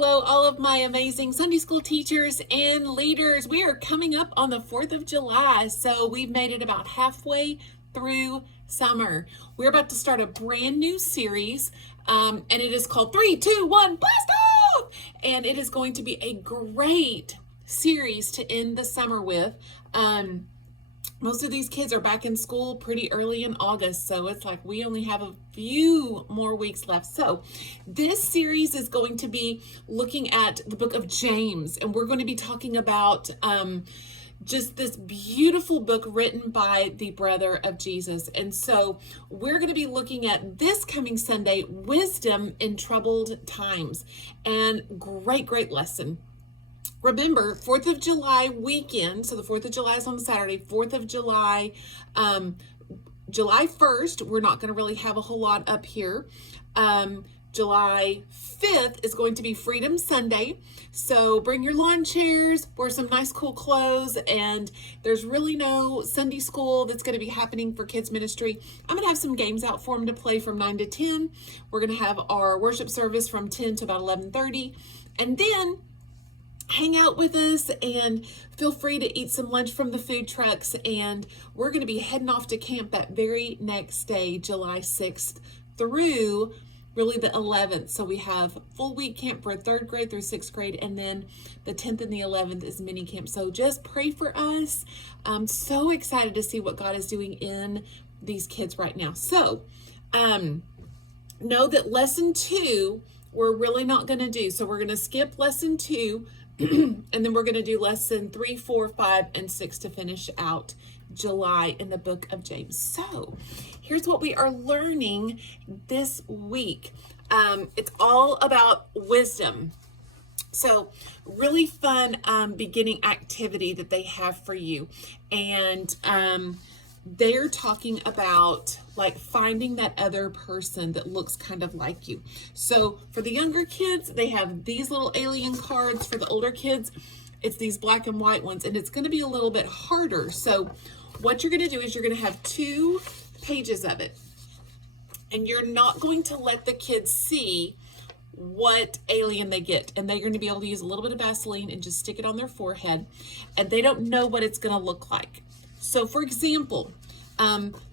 Hello, all of my amazing Sunday school teachers and leaders. We are coming up on the 4th of July, so we've made it about halfway through summer. We're about to start a brand new series, and it is called 3, 2, 1, Blast Off! And it is going to be a great series to end the summer with. Most of these kids are back in school pretty early in August, so it's like we only have a few more weeks left. So this series is going to be looking at the book of James, and we're going to be talking about just this beautiful book written by the brother of Jesus. And so we're going to be looking at this coming Sunday, Wisdom in Troubled Times, and great lesson. Remember, 4th of July weekend, so the 4th of July is on Saturday, 4th of July, July 1st, we're not going to really have a whole lot up here. July 5th is going to be Freedom Sunday, so bring your lawn chairs, wear some nice cool clothes, and there's really no Sunday school that's going to be happening for kids ministry. I'm going to have some games out for them to play from 9 to 10. We're going to have our worship service from 10 to about 11:30, and then hang out with us and feel free to eat some lunch from the food trucks. And we're going to be heading off to camp that very next day, July 6th through really the 11th. So we have full week camp for 3rd grade through 6th grade. And then the 10th and the 11th is mini camp. So just pray for us. I'm so excited to see what God is doing in these kids right now. So know that lesson 2, we're really not going to do. So we're going to skip lesson 2. And then we're going to do lesson 3, 4, 5, and 6 to finish out July in the book of James. So here's what we are learning this week. It's all about wisdom. So really fun beginning activity that they have for you. And they're talking about like finding that other person that looks kind of like you. So for the younger kids, they have these little alien cards. For the older kids, it's these black and white ones, and it's going to be a little bit harder. So what you're going to do is you're going to have 2 pages of it, and you're not going to let the kids see what alien they get, and they're going to be able to use a little bit of Vaseline and just stick it on their forehead, and they don't know what it's going to look like. So for example,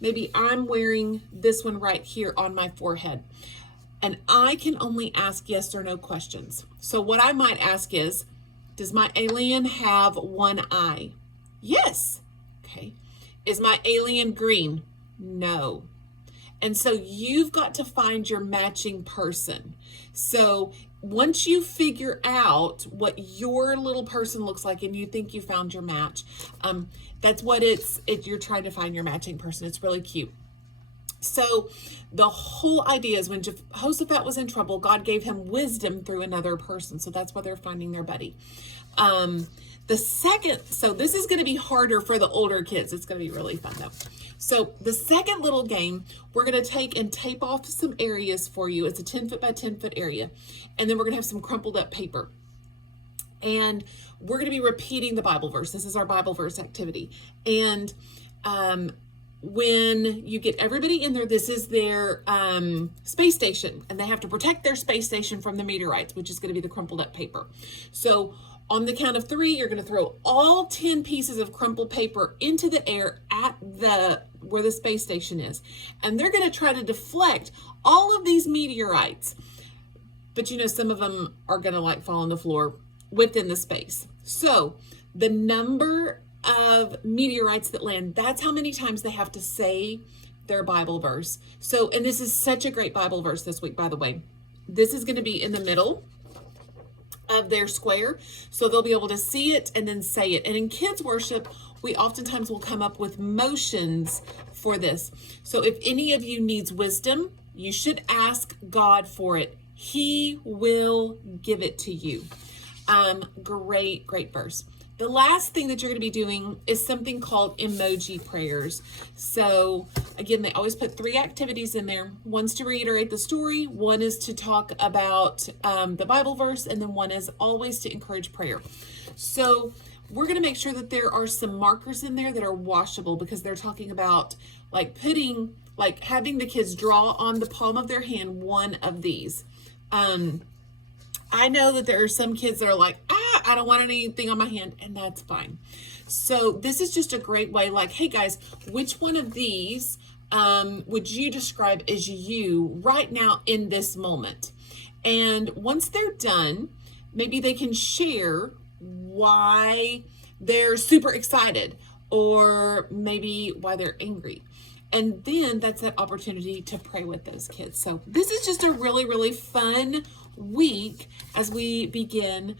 maybe I'm wearing this one right here on my forehead, and I can only ask yes or no questions. So what I might ask is, does my alien have one eye? Yes. Okay. Is my alien green? No. And so you've got to find your matching person. So once you figure out what your little person looks like and you think you found your match, that's what you're trying to find your matching person. It's really cute. So the whole idea is when Jehoshaphat was in trouble, God gave him wisdom through another person. So that's why they're finding their buddy. So this is going to be harder for the older kids. It's going to be really fun though. So the second little game, we're going to take and tape off some areas for you. It's a 10 foot by 10 foot area. And then we're going to have some crumpled up paper. And we're going to be repeating the Bible verse. This is our Bible verse activity. And when you get everybody in there, this is their space station. And they have to protect their space station from the meteorites, which is going to be the crumpled up paper. So on the count of 3, you're going to throw all 10 pieces of crumpled paper into the air at where the space station is. And they're going to try to deflect all of these meteorites. But you know, some of them are going to like fall on the floor within the space. So the number of meteorites that land, that's how many times they have to say their Bible verse. So, and this is such a great Bible verse this week, by the way. This is going to be in the middle of their square, so they'll be able to see it and then say it. And in kids worship, we oftentimes will come up with motions for this. So if any of you needs wisdom, you should ask God for it. He will give it to you. Great verse. The last thing that you're going to be doing is something called emoji prayers. So again, they always put 3 activities in there. One's to reiterate the story, one is to talk about the Bible verse, and then one is always to encourage prayer. So we're going to make sure that there are some markers in there that are washable, because they're talking about like having the kids draw on the palm of their hand one of these. I know that there are some kids that are like, I don't want anything on my hand, and that's fine. So this is just a great way, like, hey guys, which one of these would you describe as you right now in this moment? And once they're done, maybe they can share why they're super excited or maybe why they're angry. And then that's that opportunity to pray with those kids. So this is just a really, really fun week as we begin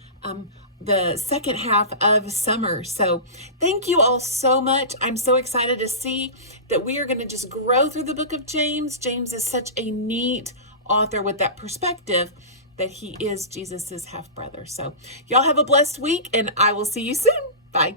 the second half of summer. So thank you all so much. I'm so excited to see that we are going to just grow through the book of James. James is such a neat author with that perspective that he is Jesus's half brother. So y'all have a blessed week, and I will see you soon. Bye.